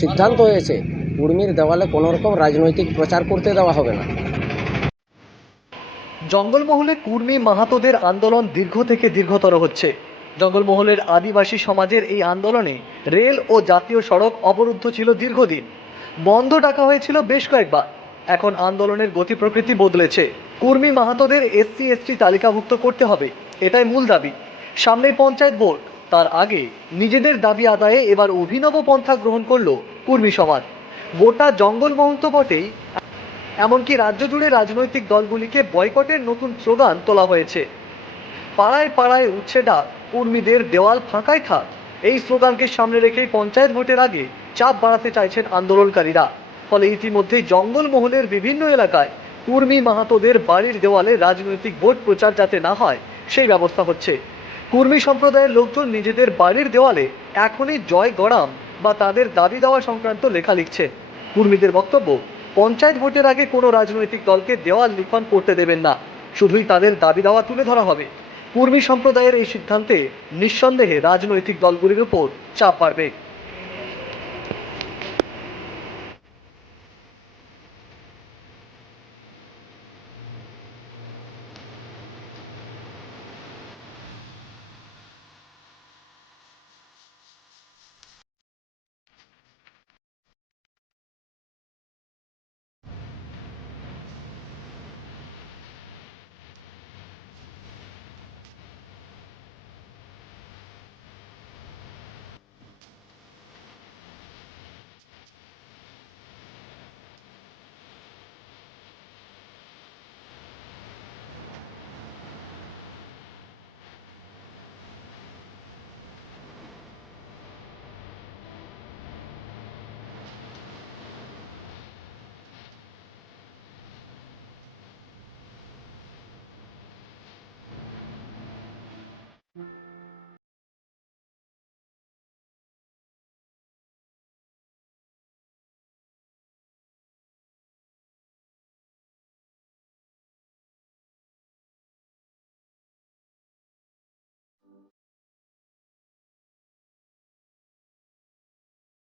সিদ্ধান্ত হয়েছে কুর্মীর দেওয়ালে কোনো রকম রাজনৈতিক প্রচার করতে দেওয়া হবে না। জঙ্গলমহলে কুর্মী মাহাতোদের আন্দোলন দীর্ঘ থেকে দীর্ঘতর হচ্ছে। জঙ্গলমহলের আদিবাসী সমাজের এই আন্দোলনে রেল ও জাতীয় সড়ক অবরুদ্ধ ছিল দীর্ঘদিন, বন্ধ ডাকা হয়েছিল বেশ কয়েকবার। এখন আন্দোলনের গতি প্রকৃতি বদলেছে। কুর্মী মাহাতোদের এসসি এসটি তালিকাভুক্ত করতে হবে, এটাই মূল দাবি। সামনেই পঞ্চায়েত ভোট, তার আগে নিজেদের দাবি আদায়ে এবার অভিনব পন্থা গ্রহণ করল কুর্মী সমাজ। গোটা জঙ্গলমহল তো বটেই, এমনকি রাজ্য জুড়ে রাজনৈতিক দলগুলিকে বয়কটের নতুন স্লোগান তোলা হয়েছে। পাড়ায় পাড়ায় উঠছে ডাক, কর্মীদের দেওয়াল ফাঁকায় থাক। এই স্লোগানকে সামনে রেখেই পঞ্চায়েত ভোটের আগে চাপ বাড়াতে চাইছেন আন্দোলনকারীরা। ফলে ইতিমধ্যেই জঙ্গলমহলের বিভিন্ন এলাকায় কুর্মী মাহাতোদের বাড়ির দেওয়ালে রাজনৈতিক ভোট প্রচার যাতে না হয় সেই ব্যবস্থা হচ্ছে। কুর্মী সম্প্রদায়ের লোকজন নিজেদের বাড়ির দেওয়ালে এখনই জয় গড়াম বা তাদের দাবি দেওয়া সংক্রান্ত লেখা লিখছে। কুর্মীদের বক্তব্য, পঞ্চায়েত ভোটের আগে কোনো রাজনৈতিক দলকে দেওয়াল লিখন করতে দেবেন না, শুধুই তাদের দাবি দেওয়া তুলে ধরা হবে। কুর্মী সম্প্রদায়ের এই সিদ্ধান্তে নিঃসন্দেহে রাজনৈতিক দলগুলির উপর চাপ বাড়বে।